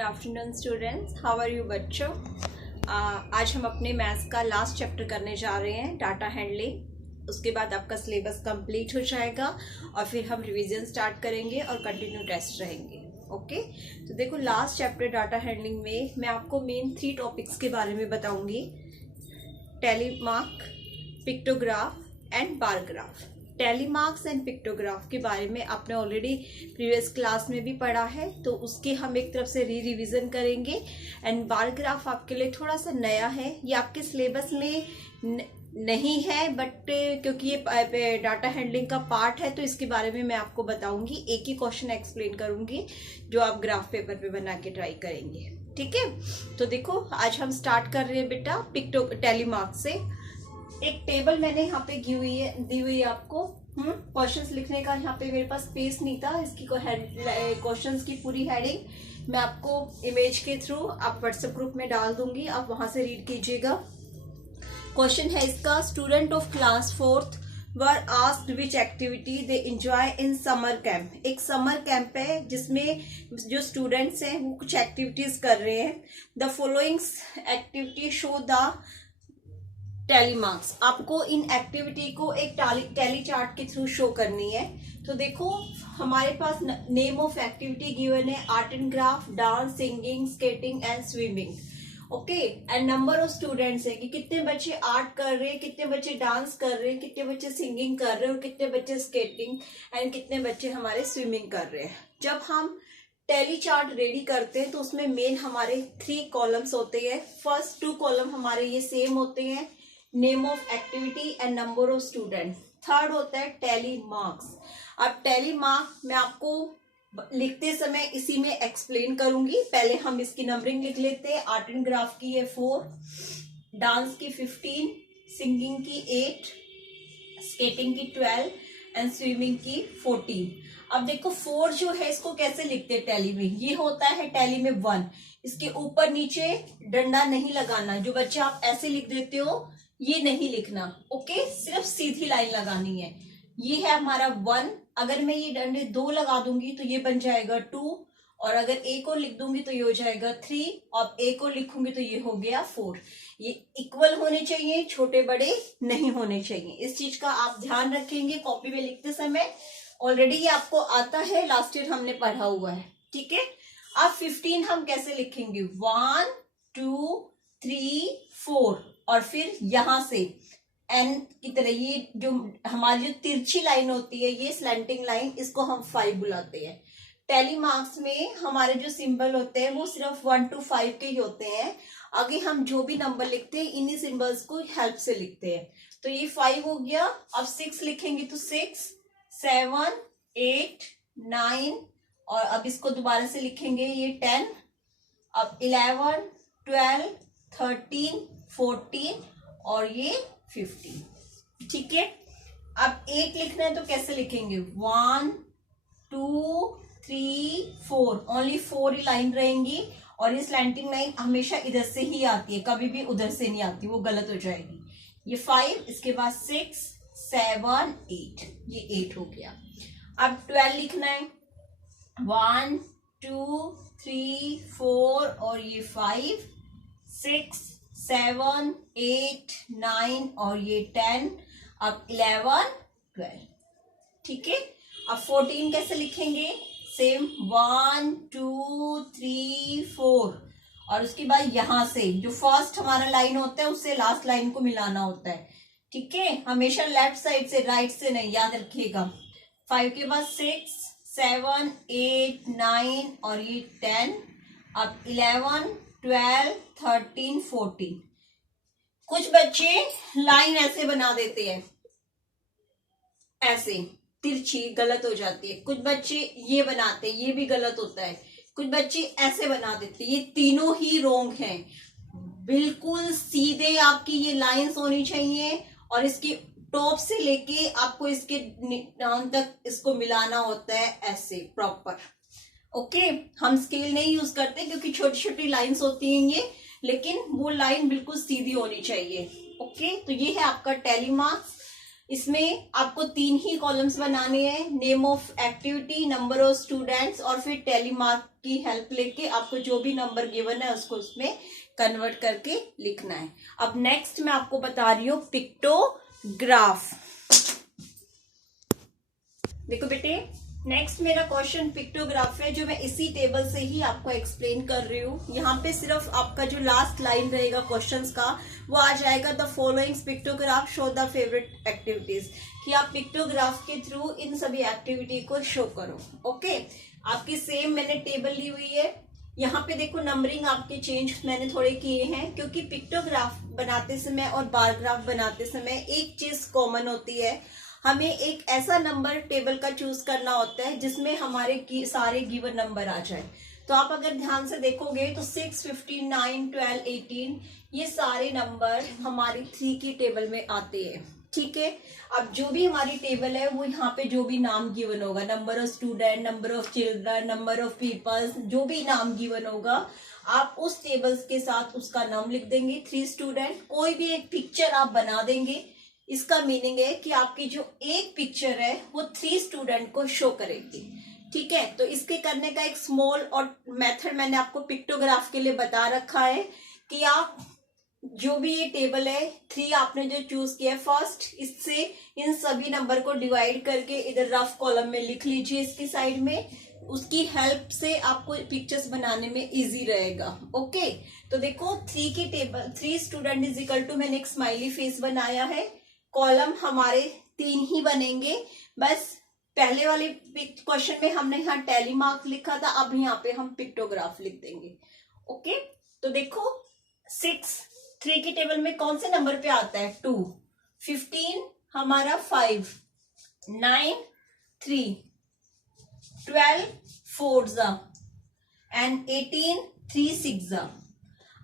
Afternoon students, how are you बच्चों। आज हम अपने मैथ्स का लास्ट चैप्टर करने जा रहे हैं, डाटा हैंडलिंग। उसके बाद आपका सिलेबस कंप्लीट हो जाएगा और फिर हम रिवीजन स्टार्ट करेंगे और कंटिन्यू टेस्ट रहेंगे। ओके, तो देखो लास्ट चैप्टर डाटा हैंडलिंग में मैं आपको मेन 3 टॉपिक्स के बारे में बताऊंगी, tally mark, pictograph and bar graph. Tally marks and pictograph के बारे में आपने ऑलरेडी प्रीवियस क्लास में भी पढ़ा है, तो उसके हम एक तरफ से रिवीजन करेंगे। एंड बार ग्राफ आपके लिए थोड़ा सा नया है, ये आपके सिलेबस में नहीं है, बट क्योंकि ये डाटा हैंडलिंग का पार्ट है तो इसके बारे में मैं आपको बताऊंगी। एक ही क्वेश्चन एक्सप्लेन करूंगी जो आप ग्राफ पेपर पे बना के ट्राई करेंगे। ठीक है, तो देखो आज हम स्टार्ट कर रहे हैं बेटा टैली मार्क से। एक टेबल मैंने यहाँ पे दी हुई है आपको। क्वेश्चंस लिखने का यहाँ पे मेरे पास स्पेस नहीं था, इसकी क्वेश्चंस की पूरी हेडिंग मैं आपको इमेज के थ्रू आप व्हाट्सएप ग्रुप में डाल दूंगी, आप वहां से रीड कीजिएगा। क्वेश्चन है इसका, student of class 4th were asked which activity they enjoy in summer camp. एक समर कैंप है जिसमें जो स्टूडेंट्स हैं वो कुछ एक्टिविटीज कर रहे हैं। The following activity show the tally marks. आपको इन एक्टिविटी को एक टैली चार्ट के थ्रू शो करनी है। तो देखो हमारे पास नेम ऑफ एक्टिविटी गिवन है, art and craft, dance, singing, skating and swimming. Okay, and number of students है कि कितने बच्चे आर्ट कर रहे हैं, कितने बच्चे डांस कर रहे हैं, कितने बच्चे सिंगिंग कर रहे हैं और कितने बच्चे स्केटिंग एंड कितने बच्चे हमारे स्विमिंग कर रहे हैं। जब हम टैली चार्ट रेडी करते हैं तो उसमें मेन हमारे 3 कॉलम्स होते हैं। फर्स्ट 2 कॉलम हमारे ये सेम होते हैं, name of activity and number of student. Third होता है टैली मार्क्स। अब टैली मार्क मैं आपको लिखते समय इसी में एक्सप्लेन करूंगी। पहले हम इसकी नंबरिंग लिख लेते हैं। आर्ट एंड क्राफ्ट की है 4, डांस की 15, सिंगिंग की 8, स्केटिंग की 12 एंड स्विमिंग की 14। अब देखो 4 जो है इसको कैसे लिखते हैं टैली में, ये होता है टैली में 1। इसके ऊपर नीचे डंडा नहीं लगाना, जो बच्चे आप ऐसे लिख देते हो ये नहीं लिखना। ओके, सिर्फ सीधी लाइन लगानी है। ये है हमारा 1। अगर मैं ये डंडे 2 लगा दूंगी तो ये बन जाएगा 2, और अगर एक और लिख दूंगी तो ये हो जाएगा 3, और एक और लिखूंगी तो ये हो गया 4। ये इक्वल होने चाहिए, छोटे बड़े नहीं होने चाहिए। इस चीज का आप ध्यान रखेंगे कॉपी में लिखते समय। ऑलरेडी ये आपको आता है, लास्ट ईयर हमने पढ़ा हुआ है। ठीक है, अब 15 हम कैसे लिखेंगे, 1 2 3 4, और फिर यहां से एन की तरह ये जो हमारी जो तिरछी लाइन होती है, ये स्लैंटिंग लाइन, इसको हम 5 बुलाते हैं। टैली मार्क्स में हमारे जो सिंबल होते हैं वो सिर्फ 1 to 5 के ही होते हैं। आगे हम जो भी नंबर लिखते हैं इन्हीं सिंबल्स को हेल्प से लिखते हैं। तो ये 5 हो गया। अब 6 लिखेंगे तो 6 7 8 9, और अब इसको दोबारा से लिखेंगे ये 10। अब 11 12 13 14 और ये 15। ठीक है, अब 8 लिखना है तो कैसे लिखेंगे, 1 2 3 4, ओनली 4 ही लाइन रहेंगी, और ये स्लैंटिंग लाइन हमेशा इधर से ही आती है, कभी भी उधर से नहीं आती, वो गलत हो जाएगी। ये 5, इसके बाद 6 7 8, ये 8 हो गया। अब 12 लिखना है, 1 2 3 4 और ये 5 6 7 8 9 और ये 10, अब 11 12। ठीक है, अब 14 कैसे लिखेंगे, सेम 1 2 3 4, और उसके बाद यहां से जो फर्स्ट हमारा लाइन होता है उससे लास्ट लाइन को मिलाना होता है। ठीक है, हमेशा लेफ्ट साइड से, राइट से नहीं, याद रखिएगा। 5 के बाद 6 7 8 9 और ये 10, अब 11 12 13 14। कुछ बच्चे लाइन ऐसे बना देते हैं, ऐसे तिरछी, गलत हो जाती है। कुछ बच्चे ये बनाते हैं, ये भी गलत होता है। कुछ बच्चे ऐसे बना देते हैं, ये तीनों ही रोंग हैं। बिल्कुल सीधे आपकी ये लाइंस होनी चाहिए, और इसकी टॉप से लेके आपको इसके डाउन तक इसको मिलाना होता है ऐसे प्रॉपर। ओके, हम स्केल नहीं यूज करते क्योंकि छोटी छोटी लाइंस होती हैं ये, लेकिन वो लाइन बिल्कुल सीधी होनी चाहिए। ओके, तो ये है आपका टैली मार्क्स। इसमें आपको 3 ही कॉलम्स बनाने हैं, name of activity, number of students और फिर टेली मार्क की हेल्प लेके आपको जो भी नंबर गिवन है उसको उसमें कन्वर्ट करके लिखना है। अब नेक्स्ट मैं आपको बता रही हूँ पिक्टोग्राफ। देखो बेटे, नेक्स्ट मेरा क्वेश्चन पिक्टोग्राफ है, जो मैं इसी टेबल से ही आपको एक्सप्लेन कर रही हूँ। यहाँ पे सिर्फ आपका जो लास्ट लाइन रहेगा क्वेश्चंस का वो आ जाएगा, the following pictograph show the favourite activities, कि आप पिक्टोग्राफ के थ्रू इन सभी एक्टिविटी को शो करो। ओके, आपकी सेम मैंने टेबल ली हुई है। यहाँ पे देखो नंबरिंग आपके चेंज मैंने थोड़े किए हैं, क्योंकि पिक्टोग्राफ बनाते समय और बार ग्राफ बनाते समय एक चीज कॉमन होती है, हमें एक ऐसा नंबर टेबल का चूज करना होता है जिसमें हमारे सारे गिवन नंबर आ जाए। तो आप अगर ध्यान से देखोगे तो 6, 15, 9, 12, 18 ये सारे नंबर हमारी 3 की टेबल में आते हैं। ठीक है, अब जो भी हमारी टेबल है वो यहाँ पे जो भी नाम गिवन होगा, number of student, number of children, number of peoples, जो भी नाम गिवन होगा आप उस टेबल्स के साथ उसका नाम लिख देंगे। 3 स्टूडेंट, कोई भी एक पिक्चर आप बना देंगे। इसका मीनिंग है कि आपकी जो एक पिक्चर है वो 3 स्टूडेंट को शो करेगी। ठीक है, तो इसके करने का एक स्मॉल और मेथड मैंने आपको पिक्टोग्राफ के लिए बता रखा है कि आप जो भी ये टेबल है 3 आपने जो चूज किया है, फर्स्ट इससे इन सभी नंबर को डिवाइड करके इधर रफ कॉलम में लिख लीजिए इसकी साइड में। उसकी हेल्प से आपको पिक्चर्स बनाने में इजी रहेगा। ओके, तो देखो 3 की table, 3 student is equal to, मैंने एक स्माइली फेस बनाया है। कॉलम हमारे 3 ही बनेंगे, बस पहले वाले क्वेश्चन में हमने यहाँ टैली मार्क लिखा था, अब यहाँ पे हम पिक्टोग्राफ लिख देंगे। ओके, तो देखो 6 3 की टेबल में कौन से नंबर पे आता है? 2, 15 हमारा 5, 9 3, 12 4 एंड 18 3 6।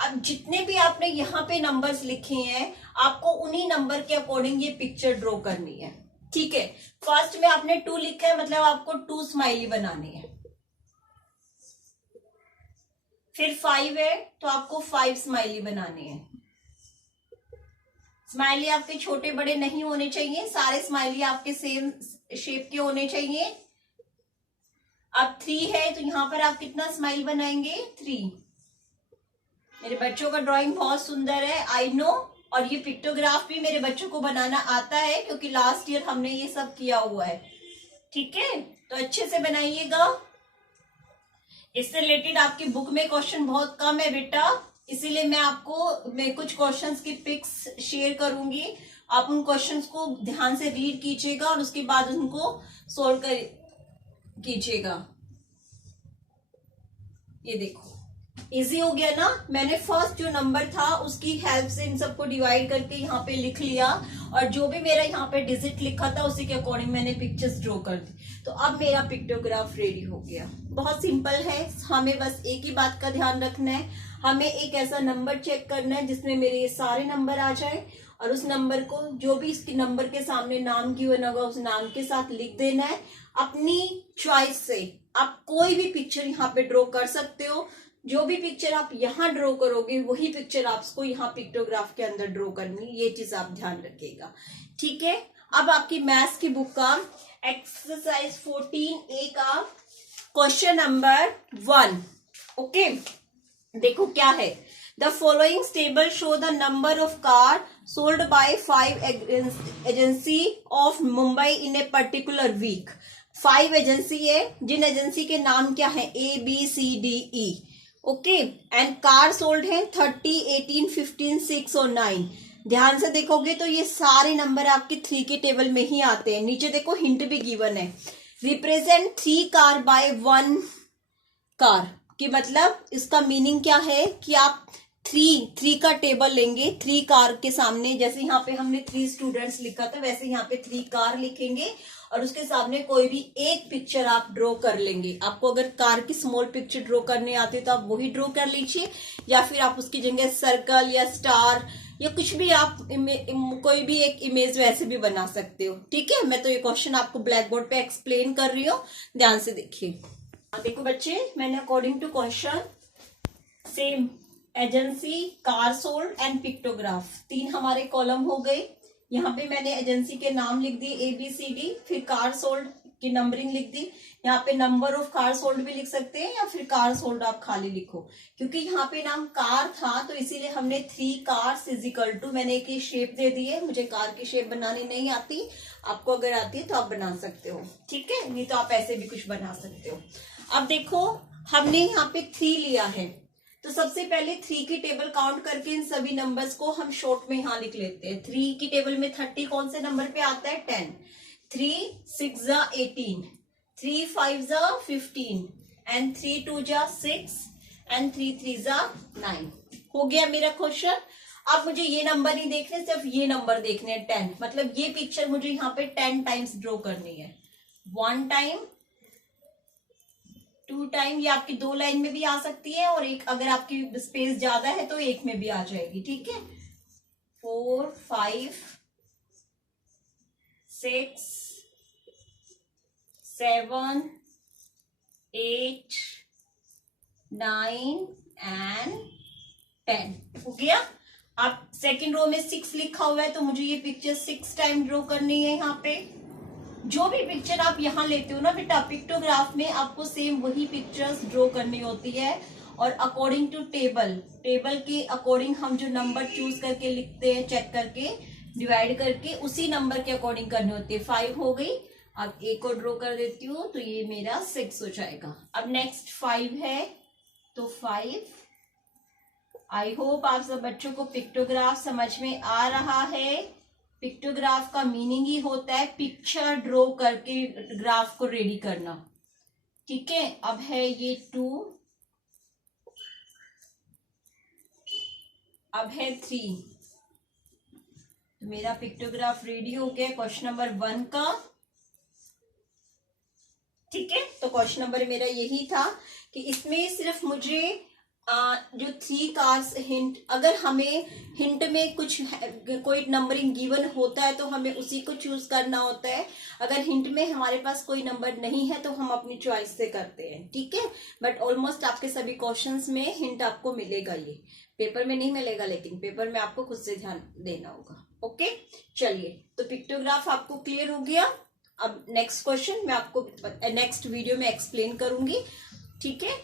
अब जितने भी आपने यहाँ पे नंबर्स लिखे हैं आपको उन्हीं नंबर के अकॉर्डिंग ये पिक्चर ड्रॉ करनी है। ठीक है, फर्स्ट में आपने 2 लिखा है, मतलब आपको 2 स्माइली बनानी है। फिर 5 है तो आपको 5 स्माइली बनानी है। स्माइली आपके छोटे बड़े नहीं होने चाहिए, सारे स्माइली आपके सेम शेप के होने चाहिए। अब 3 है तो यहां पर आप कितना स्माइल बनाएंगे? 3। मेरे बच्चों का ड्राइंग बहुत सुंदर है, आई नो, और ये पिक्टोग्राफ भी मेरे बच्चों को बनाना आता है क्योंकि लास्ट ईयर हमने ये सब किया हुआ है। ठीक है, तो अच्छे से बनाइएगा। इससे रिलेटेड आपकी बुक में क्वेश्चन बहुत कम है बेटा, इसीलिए मैं कुछ क्वेश्चंस की पिक्स शेयर करूंगी, आप उन क्वेश्चंस को ध्यान से रीड कीजिएगा और उसके बाद उनको सोल्व कीजिएगा। ये देखो इजी हो गया ना, मैंने फर्स्ट जो नंबर था उसकी हेल्प से इन सबको डिवाइड करके यहाँ पे लिख लिया और जो भी मेरा यहाँ पे डिजिट लिखा था उसी के अकॉर्डिंग मैंने पिक्चर्स ड्रॉ कर दी। तो अब मेरा पिक्टोग्राफ रेडी हो गया। बहुत सिंपल है, हमें बस एक ही बात का ध्यान रखना है, हमें एक ऐसा नंबर चेक करना है जिसमें मेरे ये सारे नंबर आ जाए और उस नंबर को जो भी इसके नंबर के सामने नाम गिवन होगा उस नाम के साथ लिख देना है। अपनी चॉइस से आप कोई भी पिक्चर यहाँ पे ड्रॉ कर सकते हो, जो भी पिक्चर आप यहाँ ड्रॉ करोगे वही पिक्चर आपको यहाँ पिक्टोग्राफ के अंदर ड्रॉ करनी, ये चीज आप ध्यान रखिएगा। ठीक है, अब आपकी मैथ्स की बुक का एक्सरसाइज 14A का क्वेश्चन नंबर 1। ओके, देखो क्या है, the following table show the number of car sold by 5 agency of Mumbai in a particular week. 5 agency है, जिन एजेंसी के नाम क्या है? ABCDE। Okay, and car sold है 30, 18, 15, 6 और 9। ध्यान से देखोगे तो ये सारे नंबर आपके 3 के टेबल में ही आते हैं। नीचे देखो हिंट भी गिवन है, रिप्रेजेंट 3 कार बाय 1 कार, कि मतलब इसका मीनिंग क्या है कि आप 3 का टेबल लेंगे, 3 कार के सामने, जैसे यहाँ पे हमने 3 स्टूडेंट्स लिखा था वैसे यहाँ पे 3 कार लिखेंगे और उसके सामने कोई भी एक पिक्चर आप ड्रॉ कर लेंगे। आपको अगर कार की स्मॉल पिक्चर ड्रॉ करने आती है तो आप वही ड्रॉ कर लीजिए, या फिर आप उसकी जगह सर्कल या स्टार या कुछ भी आप कोई भी एक इमेज वैसे भी बना सकते हो। ठीक है, मैं तो ये क्वेश्चन आपको ब्लैक बोर्ड पे एक्सप्लेन कर रही हूँ, ध्यान से देखिए। देखो बच्चे, मैंने according to question same agency, car sold and pictograph 3 हमारे कॉलम हो गए। यहाँ पे मैंने एजेंसी के नाम लिख दिए ABCD, फिर कार सोल्ड की नंबरिंग लिख दी। यहाँ पे नंबर ऑफ कार सोल्ड भी लिख सकते हैं या फिर कार सोल्ड आप खाली लिखो, क्योंकि यहाँ पे नाम कार था तो इसीलिए हमने 3 कार्स इज इक्वल टू, मैंने एक शेप दे दी है। मुझे कार की शेप बनानी नहीं आती, आपको अगर आती है तो आप बना सकते हो, ठीक है, नहीं तो आप ऐसे भी कुछ बना सकते हो। अब देखो हमने यहाँ पे 3 लिया है, तो सबसे पहले 3 की टेबल काउंट करके इन सभी नंबर्स को हम शॉर्ट में यहाँ लिख लेते हैं। 3 की टेबल में 30 कौन से नंबर पे आता है? 10। 3 6 जा 18, 3 5 जा 15 एंड 3 2 जा 6 एंड 3 3 जा 9। हो गया मेरा क्वेश्चन। अब मुझे ये नंबर नहीं देखने, सिर्फ ये नंबर देखने हैं 10, मतलब ये पिक्चर मुझे यहाँ पे 10 टाइम्स ड्रॉ करनी है। 1 टाइम, 2 टाइम, ये आपकी 2 लाइन में भी आ सकती है और एक अगर आपकी स्पेस ज्यादा है तो एक में भी आ जाएगी, ठीक है। 4 5 6 7 8 9 एंड 10 हो गया। अब सेकेंड रो में 6 लिखा हुआ है तो मुझे ये पिक्चर 6 टाइम ड्रॉ करनी है। यहाँ पे जो भी पिक्चर आप यहाँ लेते हो ना बेटा, पिक्टोग्राफ में आपको सेम वही पिक्चर्स ड्रॉ करनी होती है और अकॉर्डिंग टू टेबल के अकॉर्डिंग हम जो नंबर चूज करके लिखते हैं, चेक करके डिवाइड करके उसी नंबर के अकॉर्डिंग करनी होती है। 5 हो गई। अब एक और ड्रॉ कर देती हूँ तो ये मेरा 6 हो जाएगा। अब नेक्स्ट 5 है तो 5। आई होप आप सब बच्चों को पिक्टोग्राफ समझ में आ रहा है। पिक्टोग्राफ का मीनिंग ही होता है पिक्चर ड्रॉ करके ग्राफ को रेडी करना, ठीक है। अब है ये 2, अब है 3, तो मेरा पिक्टोग्राफ रेडी हो गया क्वेश्चन नंबर 1 का, ठीक है। तो क्वेश्चन नंबर मेरा यही था कि इसमें सिर्फ मुझे जो 3 कार्स हिंट, अगर हमें हिंट में कुछ कोई नंबरिंग गिवन होता है तो हमें उसी को चूज करना होता है। अगर हिंट में हमारे पास कोई नंबर नहीं है तो हम अपनी चॉइस से करते हैं, ठीक है। बट ऑलमोस्ट आपके सभी क्वेश्चंस में हिंट आपको मिलेगा, ये पेपर में नहीं मिलेगा, लेकिन पेपर में आपको खुद से ध्यान देना होगा। ओके, चलिए, तो पिक्टोग्राफ आपको क्लियर हो गया। अब नेक्स्ट क्वेश्चन मैं आपको नेक्स्ट वीडियो में एक्सप्लेन करूंगी, ठीक है।